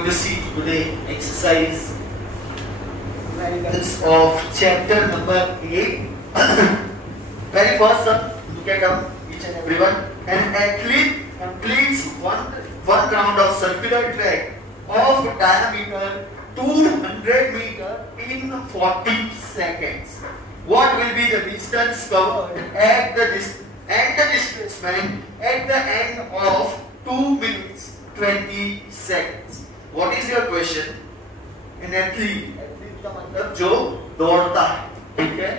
going to see today exercise of chapter number 8. Very first, look at each and everyone. An athlete completes one round of circular track of diameter 200 meter in 40 seconds. What will be the distance covered at the displacement at the end of 2 minutes 20 seconds? What is your question? An athlete का मतलब जो दौड़ता है, ठीक है,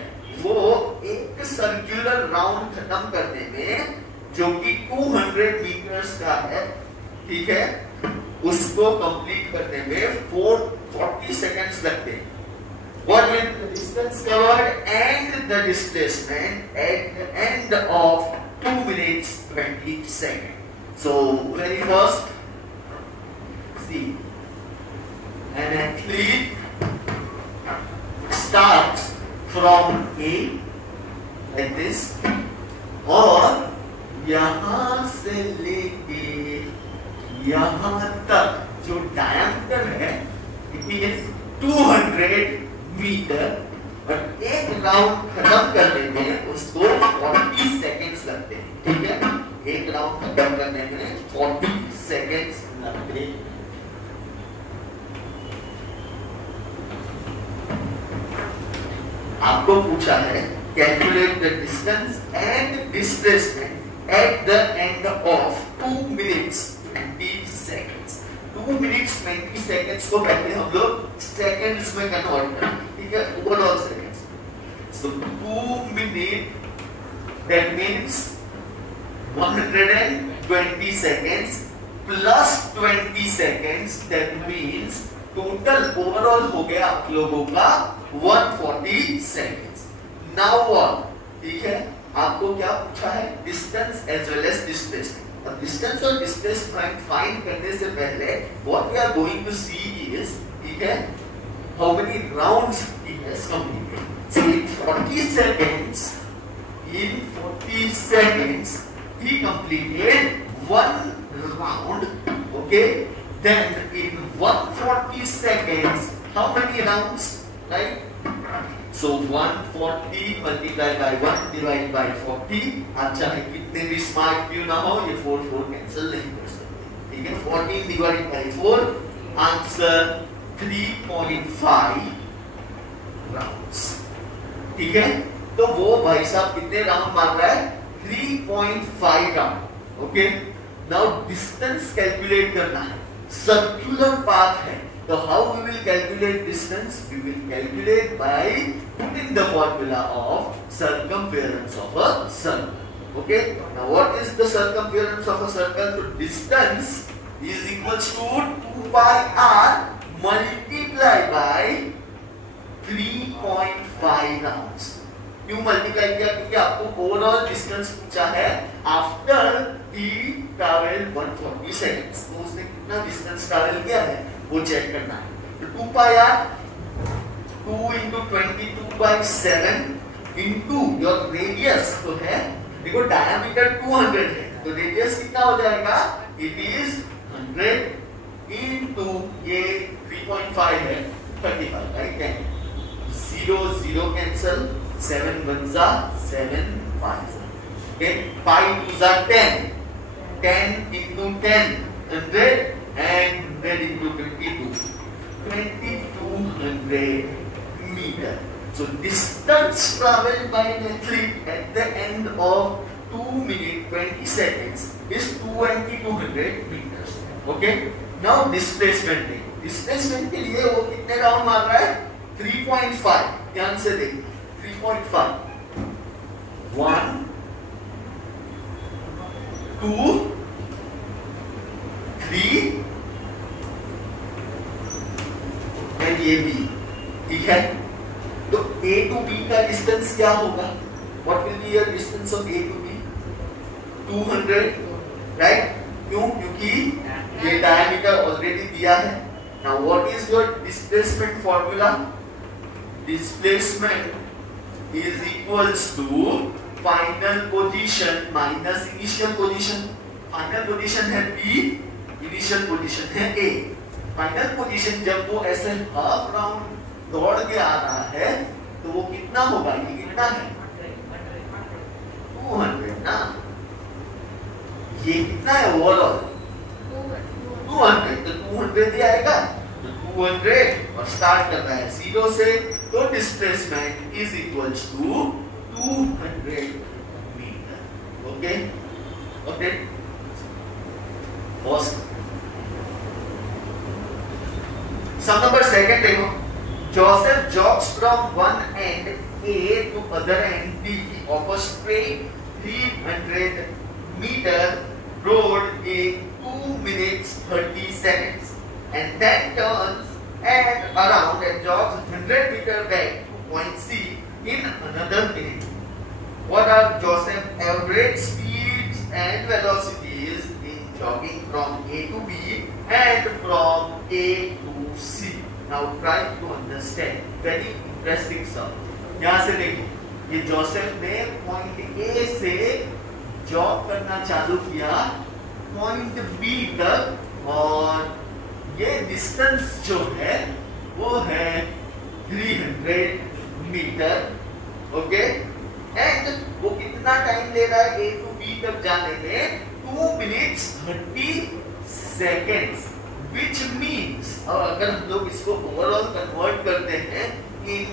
वो एक circular round खत्म करने में जो कि 200 मीटर्स का है, ठीक है, उसको कंप्लीट करने में 40 सेकंड्स लगते हैं. What will be the distance covered and the displacement at the end of 2 minutes 20 seconds? So very first, see, an athlete starts from A like this, और यहां से लेके यहां तक जो डायमीटर है इट इज 200 मीटर, और एक राउंड खत्म करने में उसको 40 सेकेंड्स लगते हैं, ठीक है, एक राउंड खत्म करने में 40 सेकेंड्स लगते हैं. आपको पूछा है calculate the distance and displacement at the end of 2 minutes 20 seconds. 2 minutes 20 seconds को पहले हम लोग सेकंड्स में कन्वर्ट करेंगे, ठीक है, overall seconds. So 2 minute that means 120 seconds plus 20 seconds that means total overall हो गया आप लोगों का 140 सेकंड्स. नाउ व्हाट, ठीक है, आपको क्या पूछा है? Distance as well as displacement. अब डिस्टेंस और डिस्प्लेसमेंट फाइंड करने से पहले what we are going to see is, ठीक है, how many rounds he has completed. So in 40 seconds he completed one round, okay. Then in 140 seconds, how many rounds, right? So 140 multiplied by 1 divided by 40. आप चाहे कितने भी smart क्यों ना हो, ये 4 कैंसिल नहीं कर सकते, ठीक है. 14 divided by 4, आंसर 3.5 rounds, ठीक है. तो वो भाई साहब कितने राउंड मार रहा है? 3.5 round, okay. Now distance calculate करना है, सर्कुलर पाथ है, तो how we will calculate distance? We will calculate by putting the formula of circumference of a circle, okay. Now what is the circumference of a circle? तो distance is equals to 2 pi r multiply by 3.5 rounds. क्यों multiply किया? क्योंकि आपको overall distance पूछा है after he travel 140 seconds. तो उसने कितना डिस्टेंस ट्रैवल किया है वो चेक करना है. तो 2 pi r 2 into 22/7 into your radius तो है, देखो डायमीटर 200 है, तो रेडियस कितना हो जाएगा? इट इज 100 into ये 3.5 है 35, राइट. 0 कैंसिल, 7 1 जा 7 5, okay. Pi 2 जा 10, 10 into 10 100 and 100 into 2200 meter. So distance traveled by an athlete at the end of 2 minutes 20 seconds is 2200 meters, okay. Now displacement है, displacement के लिए वो कितने राउंड मार रहा है? 3.5. ध्यान से देखिए, 3.5, 1 2 3 एंड ये B, ठीक है. तो A to B का डिस्टेंस क्या होगा? What will be your distance of A to B? 200, right. क्यों? क्योंकि ये डायमीटर ऑलरेडी दिया है. Now what is your displacement formula? Displacement is equals to final position minus initial position. Final position है B, initial position है A. Final position जब वो ऐसे हाफ राउंड दौड़ के आ रहा है तो वो कितना होगा, ये कितना है 200 ना, ये कितना है ओवरऑल 200, तो 200 ही आएगा, तो 200 और स्टार्ट करना है 0 से, तो displacement is equals to 200 metre. Okay okay, sum number second देखो, Joseph jogs from one end A to other end B of a straight 300 meter road in 2 minutes 30 seconds and then turns and around and jogs 100 meter back to point C in another minute. What are Joseph's average speeds and velocities in jogging from A to B and from A to C? Now try to understand. Very interesting sir. यहाँ से देखो, ये Joseph ने point A से jog करना चालू किया point B तक, और ये डिस्टेंस जो है वो है 300 मीटर। ओके, एंड वो कितना टाइम ले रहा है ए टू बी तक जाने में, 2 minutes 30 seconds, which means अगर हम लोग इसको ओवरऑल कन्वर्ट करते हैं इन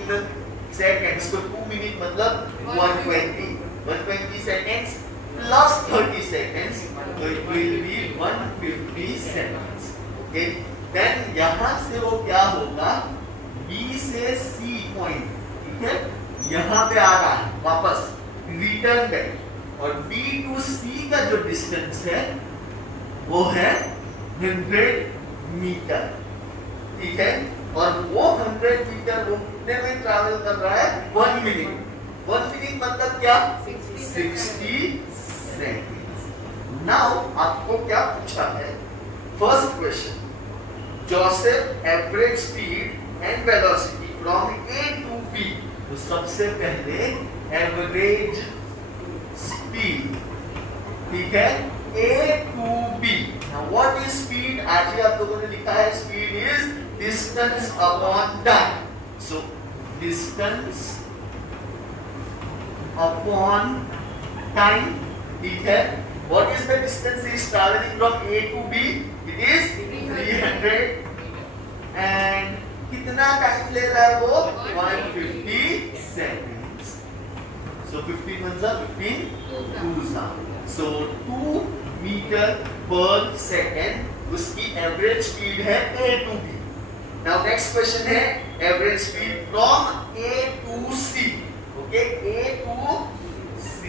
सेकंड्स, तो 2 मिनट मतलब 120 सेकंड्स प्लस 30 सेकंड्स, तो it will be 150 seconds. Okay, then यहाँ से वो क्या होगा, बी से सी पॉइंट, ठीक है, यहाँ पे आ रहा है वापस रिटर्न बैक, और बी टू सी का जो डिस्टेंस है वो है 100 मीटर, ठीक है, और वो 100 मीटर वो कितने में ट्रैवल कर रहा है, 1 मिनट। 1 मिनट मतलब क्या, 60 सेकंड्स। नाउ आपको क्या पूछा है, first question, Joseph average speed and velocity from A to B, तो सबसे पहले एवरेज स्पीड, ठीक है, A to B. Now what is speed? आज ही आप लोगों ने लिखा है speed is distance upon time. So distance upon time, ठीक है. What is the distance he is traveling from A to B? It is 300 and कितना टाइम ले रहा है वो, 150 seconds. So 15 ones are 15 twos are. So 2 metre per second उसकी average speed है A to B. Now next question है average speed from A to C. Okay, A to C,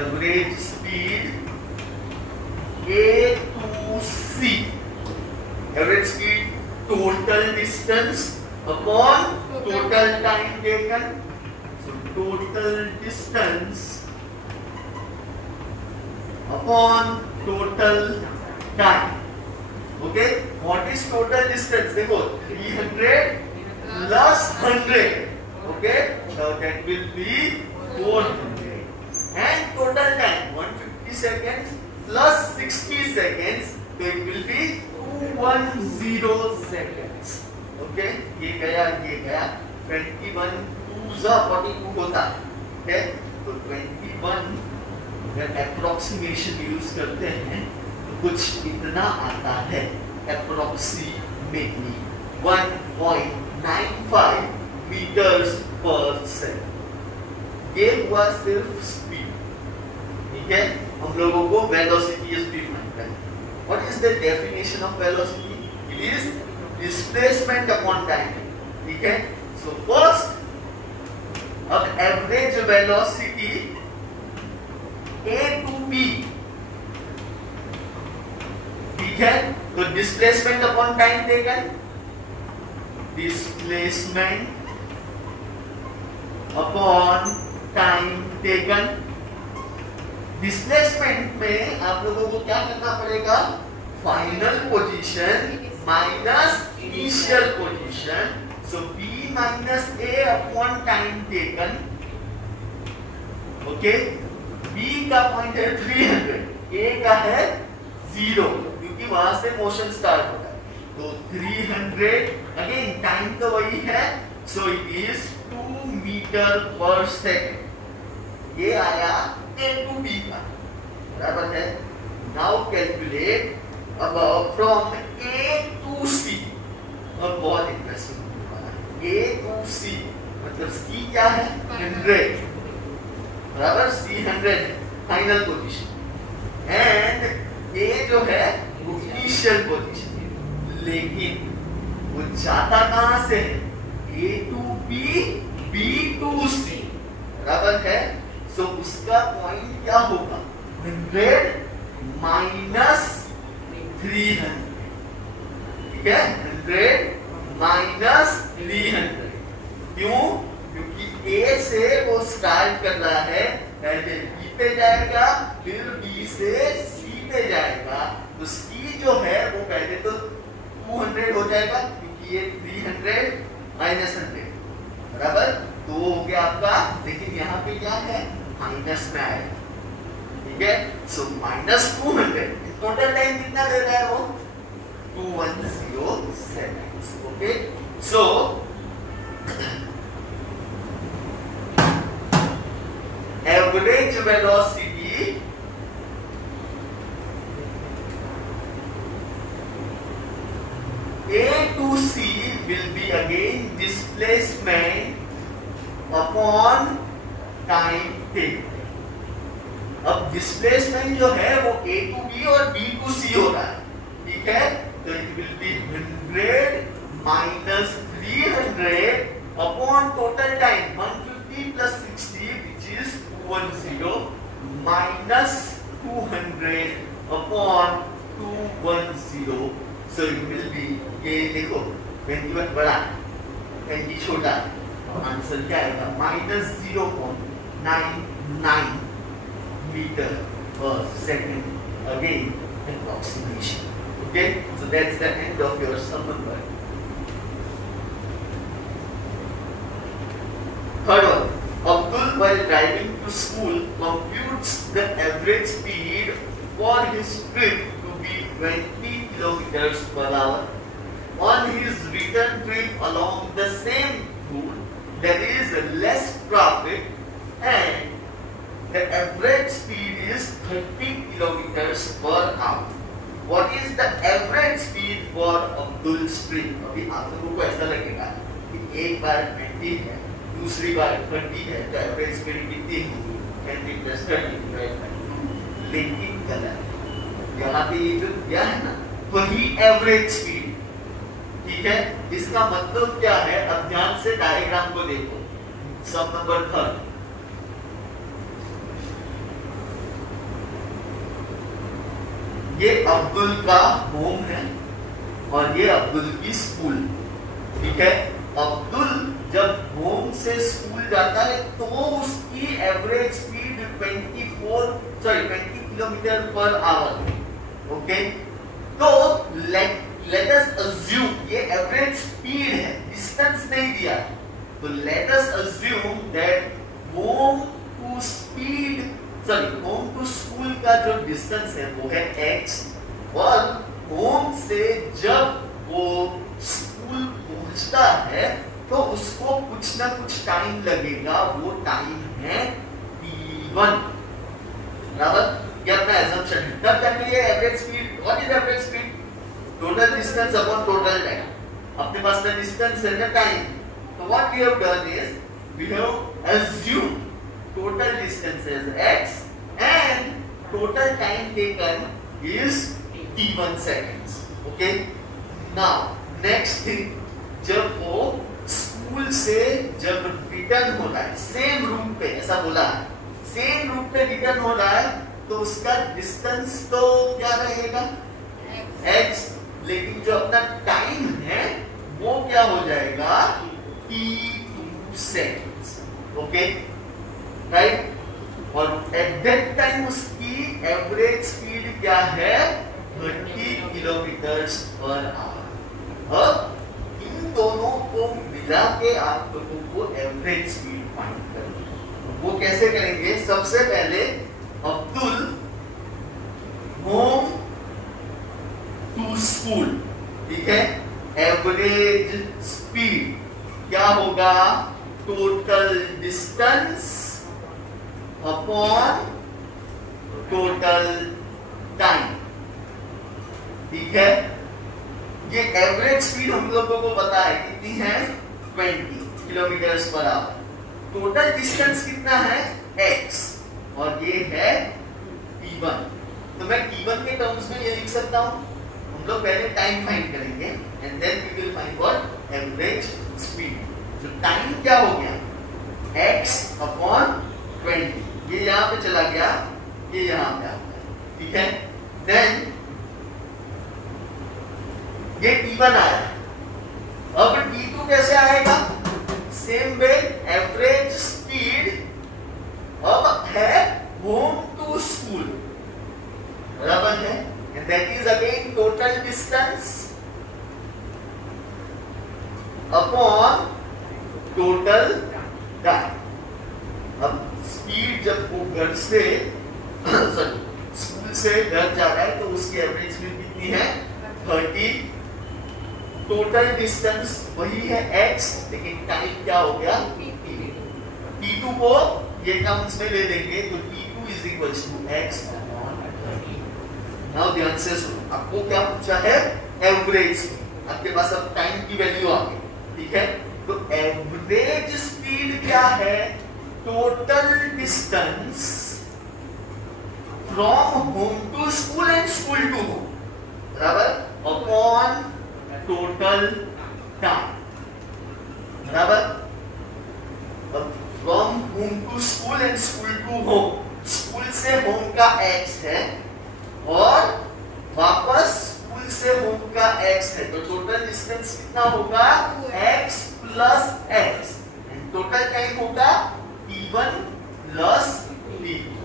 average speed A to C, average speed total distance upon total time taken. So total distance upon total time. Okay, what is total distance? देखो 300 plus 100. Okay, so that will be 400. And total time 150 seconds plus 60 seconds, so it will be 210 seconds. Okay, ये गया 21 2 42 होता है. Okay, तो 21 अगर approximation use करते हैं तो कुछ इतना आता है, अप्रोक्सीमेटली 1.95 मीटर्स पर सेकंड. ये हुआ सिर्फ स्पीड, ठीक है. हम लोगों को वेलोसिटी इज डिफाइन करना. What is the definition of velocity? It is displacement upon time, ठीक है. सो फर्स्ट, अब average velocity A to B, ठीक है. तो displacement upon time taken, displacement upon time taken. Displacement में आप लोगों को क्या करना पड़ेगा, final position minus initial position. So B minus A upon time taken. Okay, B का पॉइंट है 300, A का है 0, क्योंकि क्योंकि वहां से मोशन स्टार्ट होता है। तो 300 अगेन टाइम तो वही है, so it is 2 metre per second. ये आया A to B का, बराबर है। नाउ कैलकुलेट अब फ्रॉम A to C, और बहुत इंटरेस्टिंग A to C मतलब C क्या है 100, बराबर C 100 final position and A जो है वो इनिशियल पोजीशन, लेकिन वो जाता कहां से है A to B, B to C, बराबर है। सो उसका पॉइंट क्या होगा 100 माइनस 300, ठीक है 100 माइनस 300। क्यों? क्योंकि A से वो स्टार्ट कर रहा है, पहले B पे जाएगा फिर B से C पे जाएगा, तो C जो है वो पहले तो 200 हो जाएगा क्योंकि ये 300 माइनस 100, बराबर तो हो गया आपका। लेकिन यहाँ पे क्या है माइनस में आएगा, ठीक है। सो माइनस 200, टोटल टाइम कितना दे रहा है वो 210 seconds. Okay, so average velocity A to C will be again displacement upon time taken। अब डिस्प्लेसमेंट जो है वो A to B और B to C हो रहा है, ठीक है। तो it will B 100 minus 300 upon total time 150 plus 60 which is 210 minus 200 upon 210। So it will B, ये देखो 21 बड़ा 20 छोटा, आंसर क्या आएगा minus 0.99 metre per second. Again approximation। Okay, so that's the end of your sum number. Third one, Abdul while driving to school computes the average speed for his trip to be 20 kilometers per hour. On his return trip along the same route, there is less traffic and the average speed is 30 kilometers per hour. What is the average speed for Abdul's trip? अभी आप लोगों को ऐसा लगेगा कि एक बार 20 है, दूसरी बार 30 है, तो एवरेज स्पीड कितनी होगी 20 प्लस 30, लेकिन गलत। यहाँ पे ये जो दिया है ना वही एवरेज स्पीड, ठीक है। इसका मतलब क्या है, अब ध्यान से डायग्राम को देखो। सम नंबर 3, ये अब्दुल का होम है और ये अब्दुल की स्कूल, ठीक है। अब्दुल जब होम से स्कूल जाता है तो उसकी average speed 20 kilometre per hour. Okay, तो लेट अस अज्यूम ये एवरेज स्पीड है, डिस्टेंस नहीं दिया, तो let us assume that home to school का जो डिस्टेंस है वो है x, और होम से जब वो स्कूल पहुंचता है तो उसको कुछ ना कुछ टाइम लगेगा, वो टाइम है t1, बराबर। ये अपना assumption है। तब जाके ये average speed, what is average speed, total distance upon total time. अपने पास ना डिस्टेंस है ना टाइम, तो what we have done is we have assumed total distance is x and total time taken is t1 seconds. Okay, now next thing, जब वो school से जब रिटर्न हो रहा है सेम रूट पे, ऐसा बोला है सेम रूट पे रिटर्न हो रहा है, तो उसका डिस्टेंस तो क्या रहेगा x, लेकिन जो अपना टाइम है वो क्या हो जाएगा t2 seconds. Okay, right. और एट दैट टाइम उसकी एवरेज स्पीड क्या है 30 किलोमीटर्स पर आवर। अब इन दोनों को मिला के आप लोगों को एवरेज स्पीड फाइंड करनी है। वो कैसे करेंगे, सबसे पहले अब्दुल होम स्कूल, ठीक है। एवरेज स्पीड क्या होगा, total distance upon total time, ठीक है। ये एवरेज स्पीड हम लोगों को पता है कितनी है, 20 kilometre per our. Total distance कितना है, x, और ये है t1। तो मैं t1 के टर्म्स में ये लिख सकता हूं। हम लोग पहले टाइम फाइंड करेंगे and then we will find what, average speed. तो टाइम क्या हो गया, x अपॉन 20, ये यहां पे चला गया, ये यहां पे आ गया, ठीक है। देन ये t1 आया, अब t2 कैसे आएगा, सेम वे एवरेज स्पीड अब है होम टू स्कूल, बराबर है, and that is again total distance upon total time. अब स्पीड जब वो घर से सॉरी स्कूल से घर जा रहा है तो उसकी एवरेज स्पीड कितनी है, 30। टोटल डिस्टेंस वही है x, लेकिन टाइम क्या हो गया, t2 को ये टर्म्स में ले लेंगे तो t2 is equal to x upon 30। Now ध्यान से सुनो, आपको क्या पूछा है, एवरेज। आपके पास अब टाइम की वैल्यू आ गई, ठीक है। तो एवरेज स्पीड क्या है, total distance from home to school and school to home, बराबर, अपॉन टोटल टाइम, बराबर। अब from home to school and school to home, school से होम का x है और वापस स्कूल से होम का x है, तो टोटल डिस्टेंस कितना होगा, x plus x, and total time होगा t1 plus t2।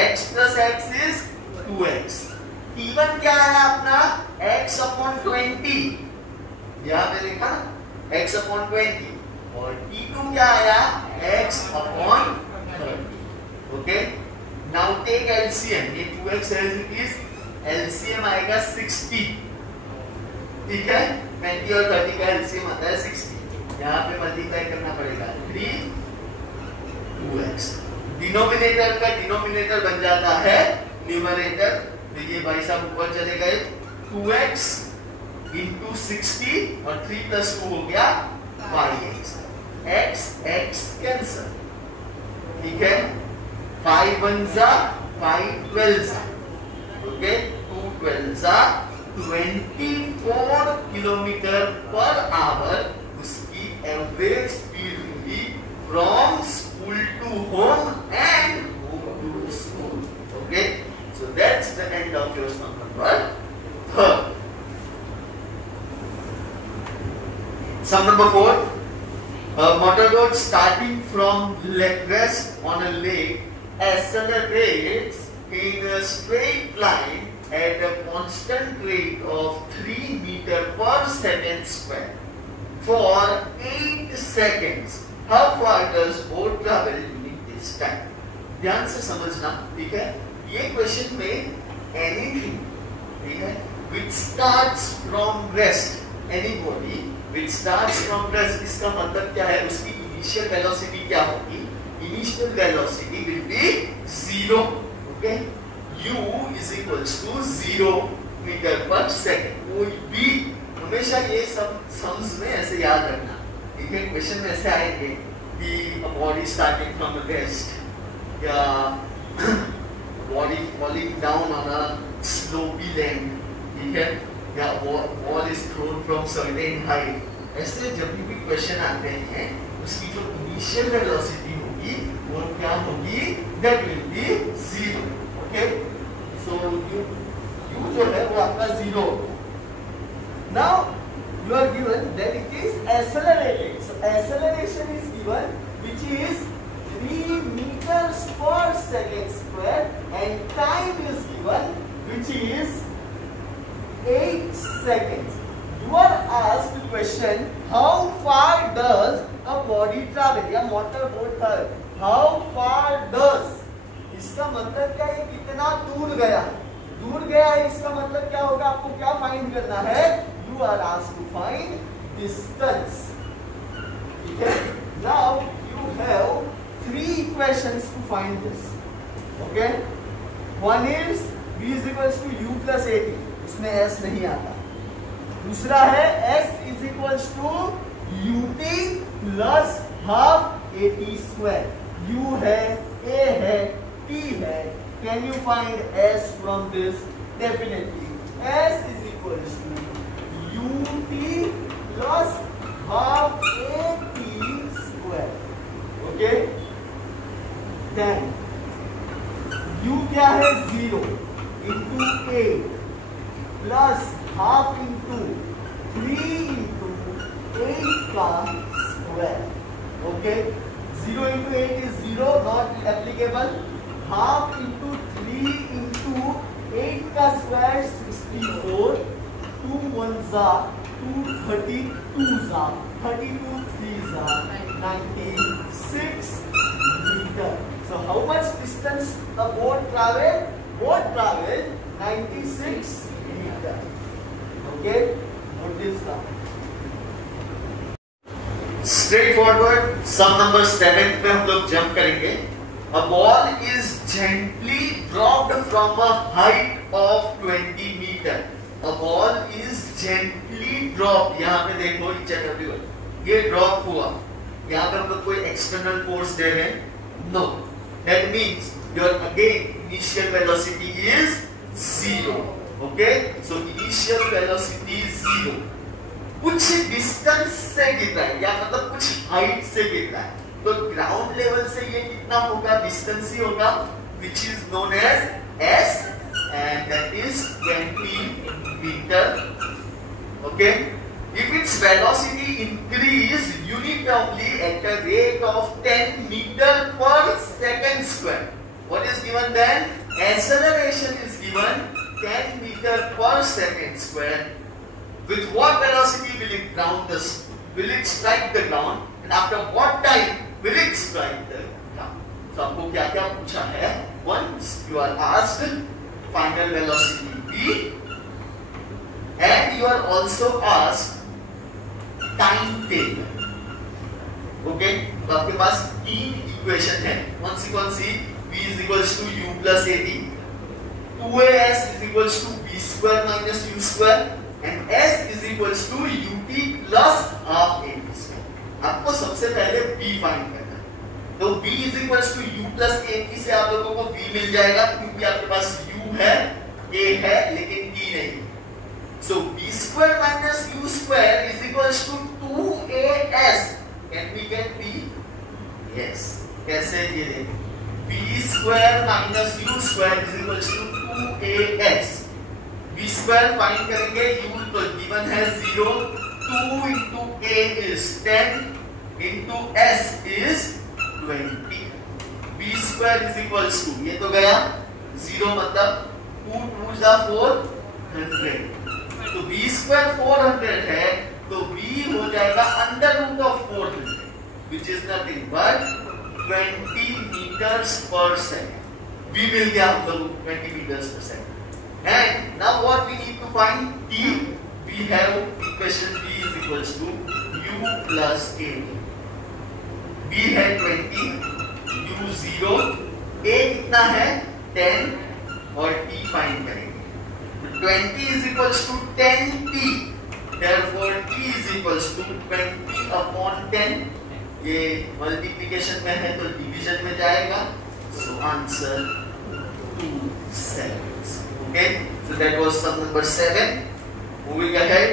x plus x is 2x। t1 क्या है अपना, x अपॉन 20, यहां पे लिखा x अपॉन 20, और t2 क्या आया, x upon 30। Okay, now take LCM, ये 2x as it is, LCM आएगा 60, ठीक है। 20 और 30 का LCM आता है 60, यहाँ पे मल्टीप्लाई करना पड़ेगा 3 2x। डिनोमिनेटर का डिनोमिनेटर बन जाता है न्यूमरेटर, तो ये भाई साहब ऊपर चले गए, 2x इंटू 60 और 3 प्लस 2 हो गया 5x, x x कैंसल, ठीक है। 5 1 जा 5 12 जा, ओके, 2 12 जा 24 किलोमीटर पर आवर उसकी एवरेज स्पीड हुई from school to home and home to school. Okay, so that's the end of your sum number 3. Sum number 4. A motorboat starting from rest on a lake accelerates in a straight line at a constant rate of 3 meter per second square for 8 seconds. How far does boat travel during this time? ध्यान से समझना, ठीक है। ये question में anything, ठीक है, which starts from rest, anybody which starts from rest, इसका मतलब क्या है, उसकी इनिशियल वेलोसिटी क्या होगी, initial velocity will be 0, okay. u is equals to 0 metre per second. कोई भी हमेशा ये सब सम्स में ऐसे याद रखना, ठीक है। क्वेश्चन में ऐसे आएंगे कि a body starting from rest या body falling down on a slopey land, ठीक है, या wall is thrown from certain height। ऐसे जब भी क्वेश्चन आते हैं उसकी जो इनिशियल वेलोसिटी होगी वो क्या होगी, that will be 0, okay. So u जो है वो आपका 0। Now you are given that it is accelerated, so acceleration is given which is 3 meters per second square and time is given which is 8 seconds. You are asked the question, how far does a body travel या motorboat travel? How far does, इसका मतलब क्या है, कितना दूर गया, दूर गया है, इसका मतलब क्या होगा, आपको क्या फाइंड करना है, you are asked to find distance. ठीक है, now you have 3 equations to find this. Okay, one is v is equals to u plus at, इसमें s नहीं आता। दूसरा है s is equals to ut plus half at square। u है, a है, t है, can you find s from this? Definitely s is equals to ut plus half at square। okay, then u क्या है, 0 into a plus half into 3 into 8 का square। okay, 0 into 8 is 0, not applicable। half into 3 into 8 का square 64, 2 1s are 2, 32s are 32, 3s are 96 meter। So how much distance the boat traveled? Boat traveled 96 meter। okay, what is that? Straight forward, sum number 7 पे हम लोग jump करेंगे। A ball is gently dropped from a height of 20 meter। A ball is gently dropped। यहाँ पे देखो, each and everyone, ये drop हुआ। यहाँ पे हम लोग कोई external force दे रहे हैं? No। That means your again initial velocity is 0। okay, so initial velocity is 0। कुछ डिस्टेंस से गिर रहा है, या मतलब कुछ हाइट से गिर रहा है, तो ग्राउंड लेवल से ये कितना होगा, डिस्टेंस ही होगा, which is known as s, and that is 20 meter। okay, if its velocity increase uniformly at a rate of 10 meter per second square, what is given then? Acceleration is given 10 meter per second square। with what velocity will it will it strike the ground, and after what time will it strike the ground? So आपको क्या क्या पूछा है? Once you are asked final velocity v, and you are also asked time table। okay, तो आपके पास 3 equation है। कौन सी? v is equals to u plus at, 2as is equals to b square minus u square, and s is equals to ut plus half at square। आपको सबसे पहले b find करना है। तो b is equals to u plus at से आप लोगों को b मिल जाएगा, क्योंकि आपके पास u है, a है, लेकिन t नहीं। so b square minus u square is equals to 2as। can we get b? yes। कैसे? ये देखो, b square minus u square is equals to 2as। b square find करेंगे, u तो given है 0, 2 into a is 10 into s is 20। b square is equals to, ये तो गया 0, मतलब 2 2s are 400। तो b square 400 है, तो b हो जाएगा under root of 400, which is nothing but 20 meters per second। b मिल गया हम लोग 20 meters per second। And now what we need to find? t। we have equation b is equals to u plus a। b है 20, u 0, a कितना है 10, और t find करेंगे। 20 is equals to 10t, therefore t is equals to 20 upon 10। ये multiplication में है तो division में जाएगा, so answer 2 7। okay, so that was sum number 7। moving ahead,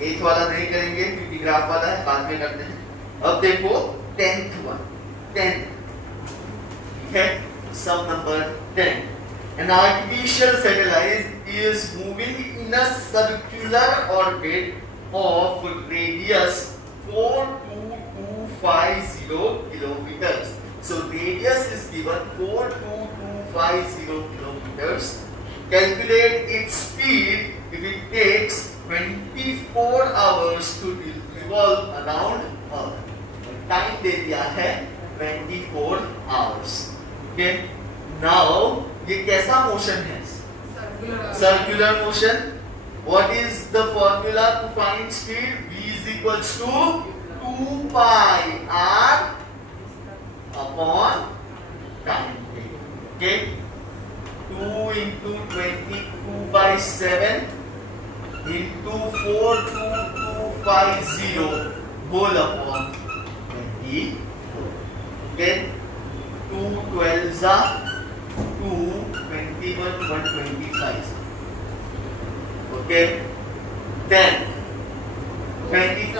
8th वाला नहीं करेंगे क्योंकि ग्राफ वाला है, बाद में करते हैं। अब देखो 10th one, 10, ठीक है, sum number 10। an artificial satellite is moving in a circular orbit of radius 42250 kilometers। so radius is given 42250 kilometers। calculate its speed if it takes 24 hours to revolve around Earth। Time दे दिया है 24 hours। okay, now ये कैसा motion है? Circular motion. What is the formula to find speed? V is equals to 2 pi r upon time. Okay. 2 into 22 by 7 into 42250 whole upon 24. Okay. 2 12s are 2, 21, 125. Okay. Then 22,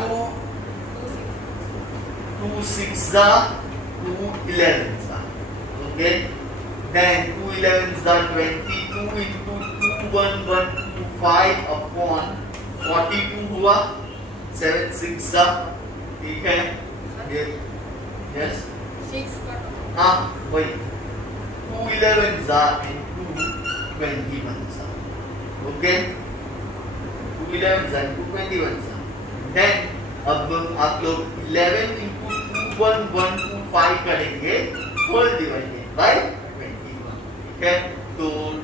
2 6s are 2 11s are. Okay. Then 2 11s are 22 into 2 1 1 2 5 upon 42 हुआ 7 6 जा ठीक है yes 6 हाँ वही 2 11s are into 21s are okay 2 11s are into 21s are then अब आप लोग 11 into 2 1 1 2 5 करेंगे whole divided by Okay, so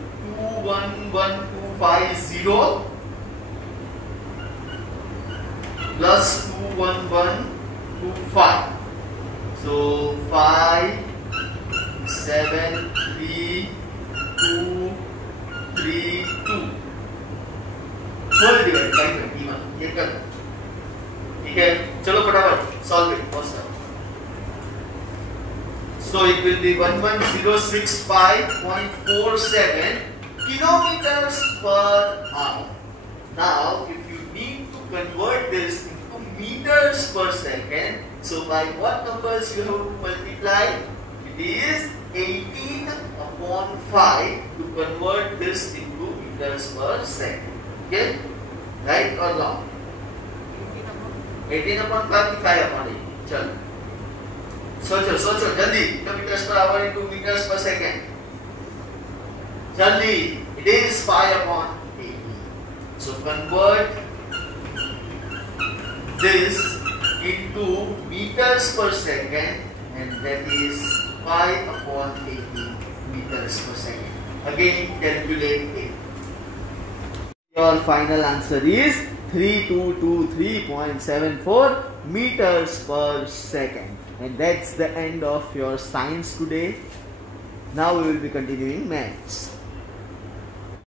21125 plus 21125. So 5 7 3 2 3 2 whole divided by 21. ये कर ठीक है चलो फटाफट solve it first. So it will be 11065.47 kilometers per hour. Now, if you need to convert this into meters per second, so by what numbers you have to multiply? It is 18 upon 5 to convert this into meters per second. Okay? Right or wrong? 18 upon 5 ki 5 upon 8. चलो सोचो जल्दी kilometres per hour into metres per second जल्दी it is 5 upon 80 so convert this into meters per second and that is 5 upon 80 meters per second. Again calculate it. Your final answer is 3223.74 meters per second. And that's the end of your science today. Now we will be continuing maths.